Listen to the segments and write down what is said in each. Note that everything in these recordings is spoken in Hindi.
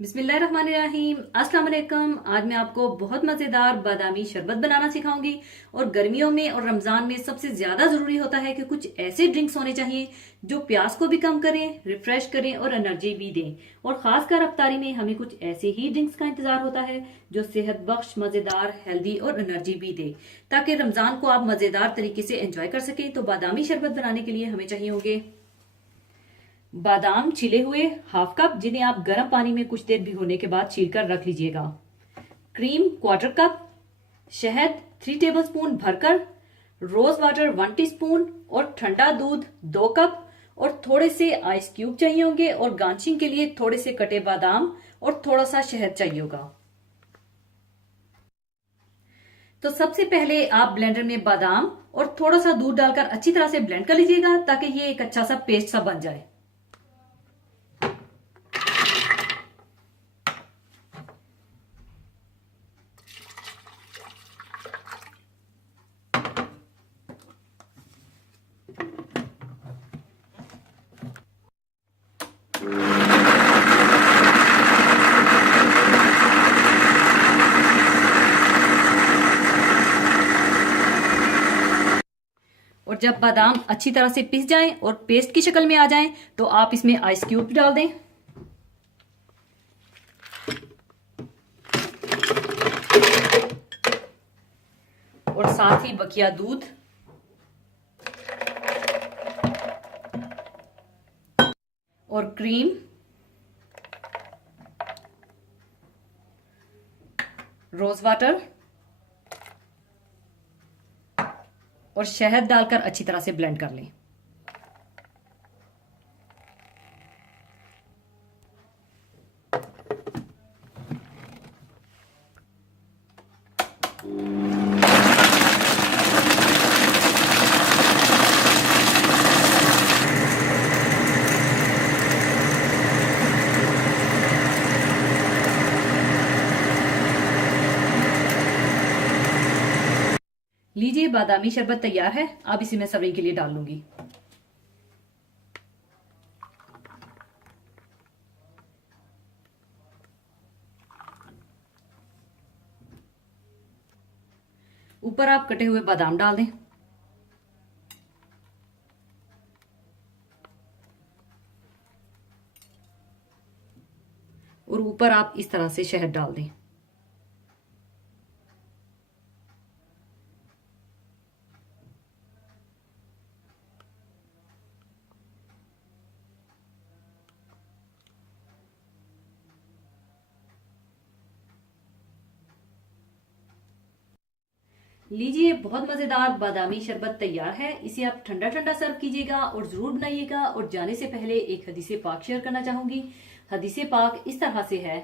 बिस्मिल्लाहिर्रहमानिर्रहीम। अस्सलाम वालेकुम। आज मैं आपको बहुत मजेदार बादामी शरबत बनाना सिखाऊंगी। और गर्मियों में और रमजान में सबसे ज्यादा जरूरी होता है कि कुछ ऐसे ड्रिंक्स होने चाहिए जो प्यास को भी कम करें, रिफ्रेश करें और एनर्जी भी दें। और खासकर अफ्तारी में हमें कुछ ऐसे ही ड्रिंक्स का इंतजार होता है जो सेहत बख्श, मजेदार, हेल्दी और एनर्जी भी दे, ताकि रमजान को आप मजेदार तरीके से एंजॉय कर सकें। तो बादामी शरबत बनाने के लिए हमें चाहिए होंगे बादाम छिले हुए हाफ कप, जिन्हें आप गर्म पानी में कुछ देर भिगोने के बाद छीलकर रख लीजिएगा। क्रीम क्वार्टर कप, शहद 3 टेबलस्पून भरकर, रोज वाटर 1 टीस्पून और ठंडा दूध 2 कप और थोड़े से आइस क्यूब चाहिए होंगे। और गार्निशिंग के लिए थोड़े से कटे बादाम और थोड़ा सा शहद चाहिए होगा। तो सबसे पहले आप ब्लेंडर में बादाम और थोड़ा सा दूध डालकर अच्छी तरह से ब्लेंड कर लीजिएगा, ताकि ये एक अच्छा सा पेस्ट सा बन जाए। और जब बादाम अच्छी तरह से पिस जाएं और पेस्ट की शक्ल में आ जाएं, तो आप इसमें आइस क्यूब डाल दें। और साथ ही बकिया दूध और क्रीम, रोज वाटर और शहद डालकर अच्छी तरह से ब्लेंड कर लें। लीजिए, बादामी शरबत तैयार है। अब इसे मैं सर्विंग के लिए डाल लूंगी। ऊपर आप कटे हुए बादाम डाल दें और ऊपर आप इस तरह से शहद डाल दें। लीजिए, बहुत मजेदार बादामी शरबत तैयार है। इसे आप ठंडा ठंडा सर्व कीजिएगा और जरूर बनाइएगा। और जाने से पहले एक हदीसे पाक शेयर करना चाहूंगी। हदीसे पाक इस तरह से है।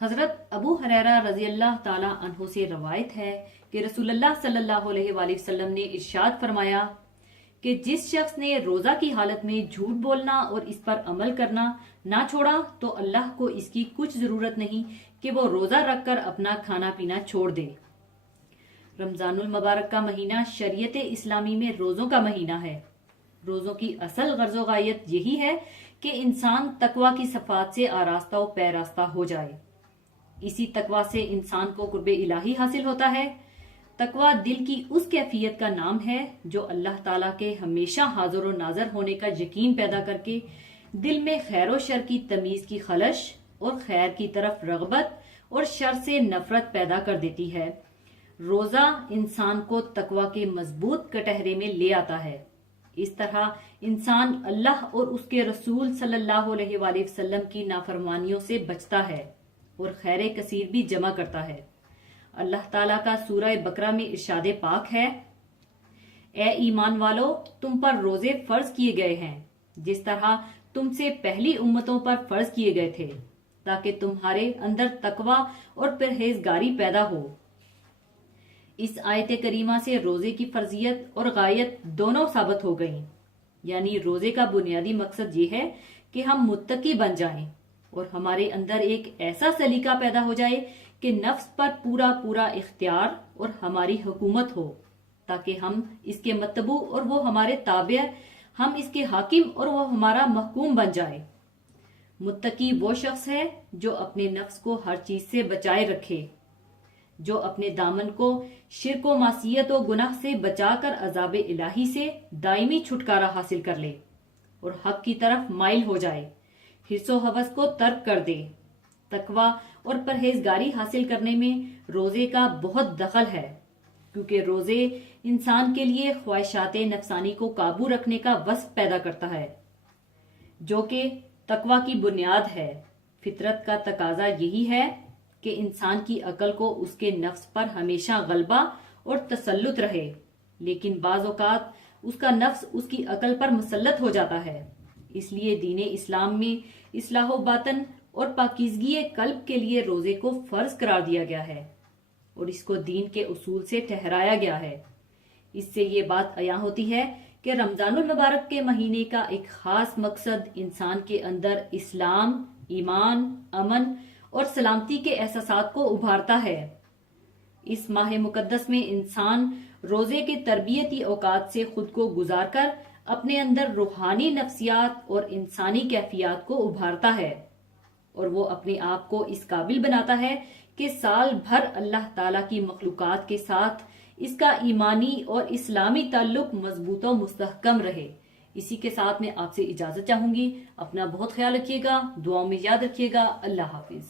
हजरत अबू हुरैरा रजी अल्लाह ताला अन्हु से रवायत है कि रसूलुल्लाह सल्लल्लाहु अलैहि वसल्लम ने इरशाद फरमाया कि जिस शख्स ने रोजा की हालत में झूठ बोलना और इस पर अमल करना ना छोड़ा, तो अल्लाह को इसकी कुछ जरूरत नहीं कि वो रोजा रखकर अपना खाना पीना छोड़ दे। रमजानुल मुबारक का महीना शरीयत इस्लामी में रोजों का महीना है। रोजों की असल गर्जो गायत यही है कि इंसान तकवा की सफात से आरास्ता व पैरास्ता हो जाए। इसी तकवा से इंसान को कुर्बे इलाही हासिल होता है। तकवा दिल की उस कैफियत का नाम है जो अल्लाह ताला के हमेशा हाजिर और नाजर होने का यकीन पैदा करके दिल में खैर और शर की तमीज की खलश और खैर की तरफ रगबत और शर से नफरत पैदा कर देती है। रोजा इंसान को तकवा के मजबूत कटहरे में ले आता है। इस तरह इंसान अल्लाह और उसके रसूल सल्लल्लाहु अलैहि वसल्लम की नाफरमानियों से बचता है और खैर कसीर भी जमा करता है। अल्लाह ताला का सूरह बकरा में इरशाद पाक है, ए ईमान वालो, तुम पर रोजे फर्ज किए गए हैं जिस तरह तुमसे पहली उम्मतों पर फर्ज किए गए थे, ताकि तुम्हारे अंदर तकवा और परहेजगारी पैदा हो। इस आयत करीमा से रोजे की फर्जियत और गायत दोनों साबित हो गई। यानी रोजे का बुनियादी मकसद ये है कि हम मुत्तकी बन जाएं और हमारे अंदर एक ऐसा सलीका पैदा हो जाए कि नफ्स पर पूरा पूरा इख्तियार और हमारी हुकूमत हो, ताकि हम इसके मतबू और वो हमारे ताबे, हम इसके हाकिम और वो हमारा महकूम बन जाए। मुत्तकी वो शख्स है जो अपने नफ्स को हर चीज से बचाए रखे, जो अपने दामन को शिर्क व मासियत व गुनाह से बचाकर अजाब इलाही से दायमी छुटकारा हासिल कर ले और हक की तरफ माइल हो जाए, हिर्सो हवस को तर्क कर दे। तकवा और परहेजगारी हासिल करने में रोजे का बहुत दखल है, क्योंकि रोजे इंसान के लिए ख्वाहिशात नफसानी को काबू रखने का वस्फ पैदा करता है, जो कि तकवा की बुनियाद है। फितरत का तकाजा यही है कि इंसान की अकल को उसके नफ्स पर हमेशा गलबा और तसल्लुत रहे, लेकिन बाज़ औक़ात उसका नफ्स उसकी अकल पर मुसल्लत हो जाता है। इसलिए दीन इस्लाम में इस्लाह बातन और पाकीज़गी कल्ब के लिए रोजे को फर्ज करार दिया गया है और इसको दीन के उसूल से ठहराया गया है। इससे ये बात अयां होती है कि रमजानुल मुबारक के महीने का एक खास मकसद इंसान के अंदर इस्लाम, ईमान, अमन और सलामती के एहसासात को उभारता है। इस माह मुकद्दस में इंसान रोजे के तरबियती औकात से खुद को गुजार कर अपने अंदर रूहानी नफ्सियात और इंसानी कैफियत को उभारता है और वो अपने आप को इस काबिल बनाता है कि साल भर अल्लाह ताला की मखलूकात के साथ इसका ईमानी और इस्लामी ताल्लुक मजबूत और मुस्तहकम रहे। इसी के साथ मैं आपसे इजाजत चाहूंगी। अपना बहुत ख्याल रखिएगा, दुआओं में याद रखिएगा। अल्लाह हाफिज।